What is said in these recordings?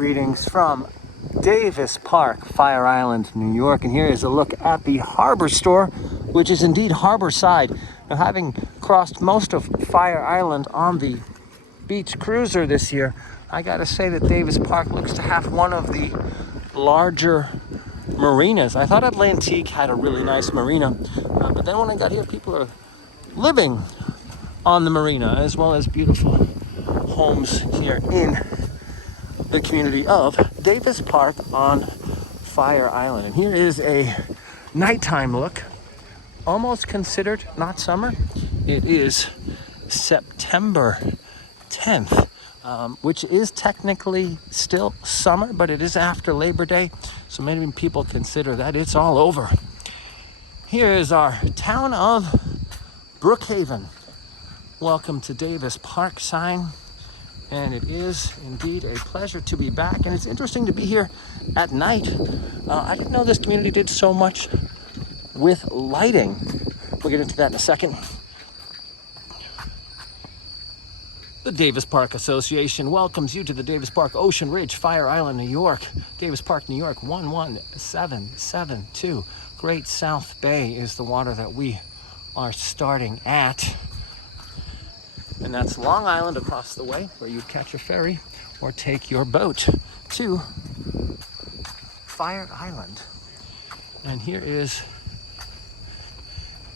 Greetings from Davis Park, Fire Island, New York. And here is a look at the harbor store, which is indeed harbor side. Now, having crossed most of Fire Island on the beach cruiser this year, I gotta say that Davis Park looks to have one of the larger marinas. I thought Atlantique had a really nice marina, but then when I got here, people are living on the marina, as well as beautiful homes here in the community of Davis Park on Fire Island. And here is a nighttime look, almost considered not summer. It is September 10th, which is technically still summer, but it is after Labor Day, so many people consider that it's all over. Here is our town of Brookhaven. Welcome to Davis Park sign. And it is indeed a pleasure to be back. And it's interesting to be here at night. I didn't know this community did so much with lighting. We'll get into that in a second. The Davis Park Association welcomes you to the Davis Park Ocean Ridge, Fire Island, New York. Davis Park, New York, 11772. Great South Bay is the water that we are starting at. And that's Long Island across the way, where you catch a ferry or take your boat to Fire Island. And here is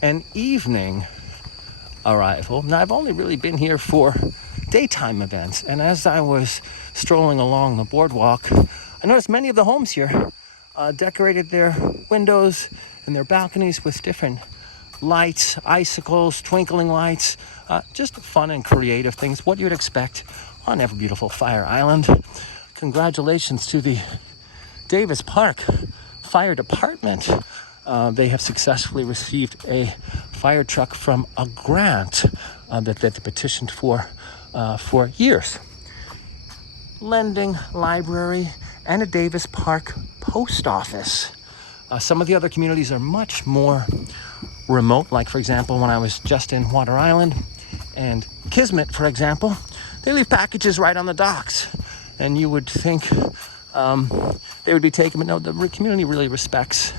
an evening arrival. Now, I've only really been here for daytime events. And as I was strolling along the boardwalk, I noticed many of the homes here decorated their windows and their balconies with different lights, icicles, twinkling lights, just fun and creative things, what you'd expect on every beautiful Fire Island. Congratulations to the Davis Park Fire Department. They have successfully received a fire truck from a grant that they petitioned for years. Lending library and a Davis Park post office. Some of the other communities are much more remote, like for example when I was just in Water Island and Kismet, for example, they leave packages right on the docks, and you would think they would be taken, but no, the community really respects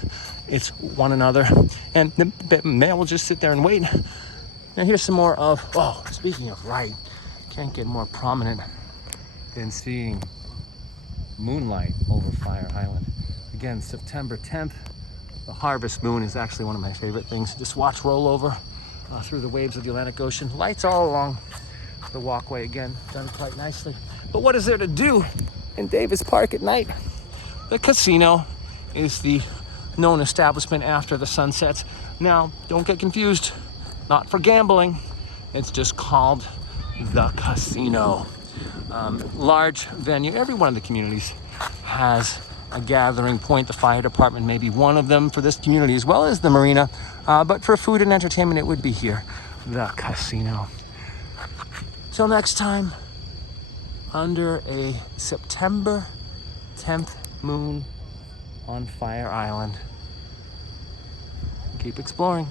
its one another, and the mail will just sit there and wait. Now here's some more of, speaking of right, can't get more prominent than seeing moonlight over Fire Island. Again, September 10th. The harvest moon is actually one of my favorite things. Just watch roll over through the waves of the Atlantic Ocean. Lights all along the walkway, again, done quite nicely. But what is there to do in Davis Park at night? The casino is the known establishment after the sun sets. Now, don't get confused, not for gambling. It's just called the casino. Large venue. Every one of the communities has a gathering point. The fire department may be one of them for this community, as well as the marina. But for food and entertainment, it would be here, the casino. Till next time, under a September 10th moon on Fire Island. Keep exploring.